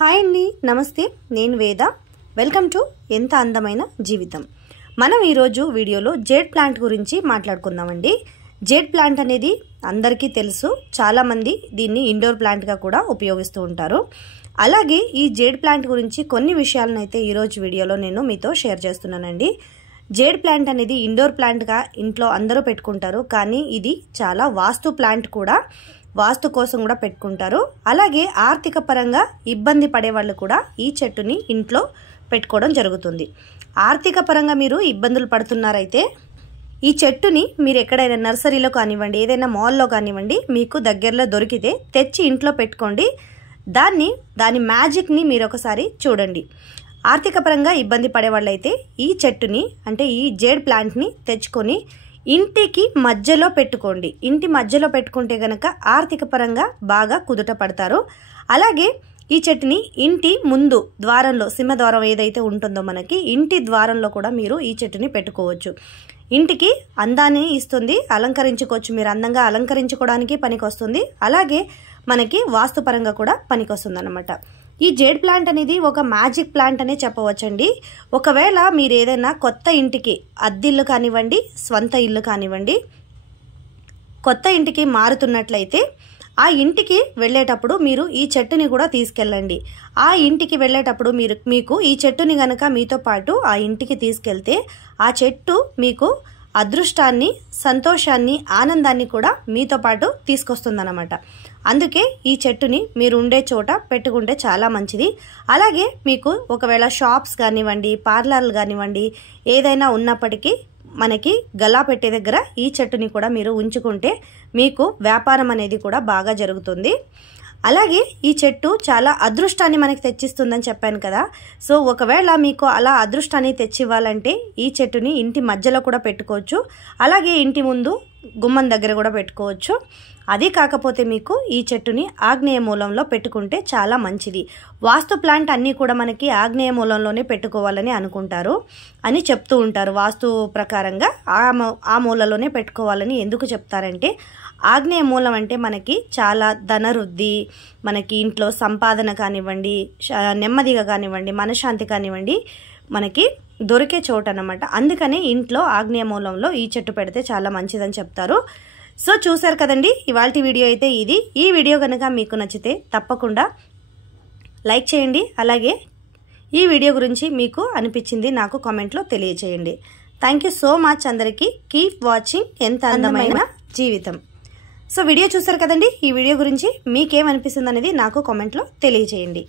Hi అండి, నమస్తే. నేను వేద. వెల్కమ్ టు ఎంత అందమైన జీవితం. మనం ఈరోజు వీడియోలో జేడ్ ప్లాంట్ గురించి మాట్లాడుకుందామండి. జేడ్ ప్లాంట్ అనేది అందరికీ తెలుసు. చాలామంది దీన్ని ఇండోర్ ప్లాంట్గా కూడా ఉపయోగిస్తూ ఉంటారు. అలాగే ఈ జేడ్ ప్లాంట్ గురించి కొన్ని విషయాలను అయితే ఈరోజు వీడియోలో నేను మీతో షేర్ చేస్తున్నానండి. జేడ్ ప్లాంట్ అనేది ఇండోర్ ప్లాంట్గా ఇంట్లో అందరూ పెట్టుకుంటారు, కానీ ఇది చాలా వాస్తు ప్లాంట్ కూడా. వాస్తు కోసం కూడా పెట్టుకుంటారు. అలాగే ఆర్థిక పరంగా ఇబ్బంది పడే వాళ్ళు కూడా ఈ చెట్టుని ఇంట్లో పెట్టుకోవడం జరుగుతుంది. ఆర్థిక పరంగా మీరు ఇబ్బందులు పడుతున్నారైతే ఈ చెట్టుని మీరు ఎక్కడైనా నర్సరీలో కానివ్వండి, ఏదైనా మాల్లో కానివ్వండి, మీకు దగ్గరలో దొరికితే తెచ్చి ఇంట్లో పెట్టుకోండి. దాని మ్యాజిక్ని మీరు ఒకసారి చూడండి. ఆర్థిక పరంగా ఇబ్బంది పడే వాళ్ళైతే ఈ చెట్టుని అంటే ఈ జేడ్ ప్లాంట్ని తెచ్చుకొని ఇంటికి మధ్యలో పెట్టుకోండి. ఇంటి మధ్యలో పెట్టుకుంటే గనక ఆర్థిక పరంగా బాగా కుదుట పడతారు. అలాగే ఈ చెట్టుని ఇంటి ముందు ద్వారంలో, సింహద్వారం ఏదైతే ఉంటుందో మనకి ఇంటి ద్వారంలో కూడా మీరు ఈ చెట్టుని పెట్టుకోవచ్చు. ఇంటికి అందాన్ని ఇస్తుంది, అలంకరించుకోవచ్చు. మీరు అందంగా అలంకరించుకోవడానికి పనికి వస్తుంది. అలాగే మనకి వాస్తుపరంగా కూడా పనికి వస్తుంది అన్నమాట. ఈ జేడ్ ప్లాంట్ అనేది ఒక మ్యాజిక్ ప్లాంట్ అనే చెప్పవచ్చండి. ఒకవేళ మీరు ఏదైనా కొత్త ఇంటికి, అద్దిల్లు కానివ్వండి, స్వంత ఇల్లు కానివ్వండి, కొత్త ఇంటికి మారుతున్నట్లయితే ఆ ఇంటికి వెళ్ళేటప్పుడు మీరు ఈ చెట్టుని కూడా తీసుకెళ్ళండి. ఆ ఇంటికి వెళ్ళేటప్పుడు మీకు ఈ చెట్టుని గనక మీతో పాటు ఆ ఇంటికి తీసుకెళ్తే ఆ చెట్టు మీకు అదృష్టాన్ని, సంతోషాన్ని, ఆనందాన్ని కూడా మీతో పాటు తీసుకొస్తుందన్నమాట. అందుకే ఈ చెట్టుని మీరు ఉండే చోట పెట్టుకుంటే చాలా మంచిది. అలాగే మీకు ఒకవేళ షాప్స్ కానివ్వండి, పార్లర్లు కానివ్వండి, ఏదైనా ఉన్నప్పటికీ మనకి గల్లా పెట్టే దగ్గర ఈ చెట్టుని కూడా మీరు ఉంచుకుంటే మీకు వ్యాపారం అనేది కూడా బాగా జరుగుతుంది. అలాగే ఈ చెట్టు చాలా అదృష్టాన్ని మనకి తెచ్చిస్తుందని చెప్పాను కదా. సో ఒకవేళ మీకు అలా అదృష్టాన్ని తెచ్చివ్వాలంటే ఈ చెట్టుని ఇంటి మధ్యలో కూడా పెట్టుకోవచ్చు. అలాగే ఇంటి ముందు గుమ్మం దగ్గర కూడా పెట్టుకోవచ్చు. అది కాకపోతే మీకు ఈ చెట్టుని ఆగ్నేయ మూలంలో పెట్టుకుంటే చాలా మంచిది. వాస్తు ప్లాంట్ అన్నీ కూడా మనకి ఆగ్నేయ మూలంలోనే పెట్టుకోవాలని అనుకుంటారు అని చెప్తూ ఉంటారు. వాస్తు ప్రకారంగా ఆ మూలలోనే పెట్టుకోవాలని ఎందుకు చెప్తారంటే, ఆగ్నేయ మూలం అంటే మనకి చాలా ధనవృద్ధి, మనకి ఇంట్లో సంపాదన కానివ్వండి, నెమ్మదిగా కానివ్వండి, మనశ్శాంతి కానివ్వండి మనకి దొరికే చోటు అన్నమాట. అందుకని ఇంట్లో ఆగ్నేయ మూలంలో ఈ చెట్టు పెడితే చాలా మంచిదని చెప్తారు. సో చూసారు కదండి, ఇవాల్టి వీడియో అయితే ఇది. ఈ వీడియో కనుక మీకు నచ్చితే తప్పకుండా లైక్ చేయండి. అలాగే ఈ వీడియో గురించి మీకు అనిపించింది నాకు కామెంట్లో తెలియచేయండి. థ్యాంక్ యూ సో మచ్ అందరికీ. కీప్ వాచింగ్ ఎంత అందమైన జీవితం. సో వీడియో చూసారు కదండి, ఈ వీడియో గురించి మీకేమనిపిస్తుంది అనేది నాకు కామెంట్లో తెలియచేయండి.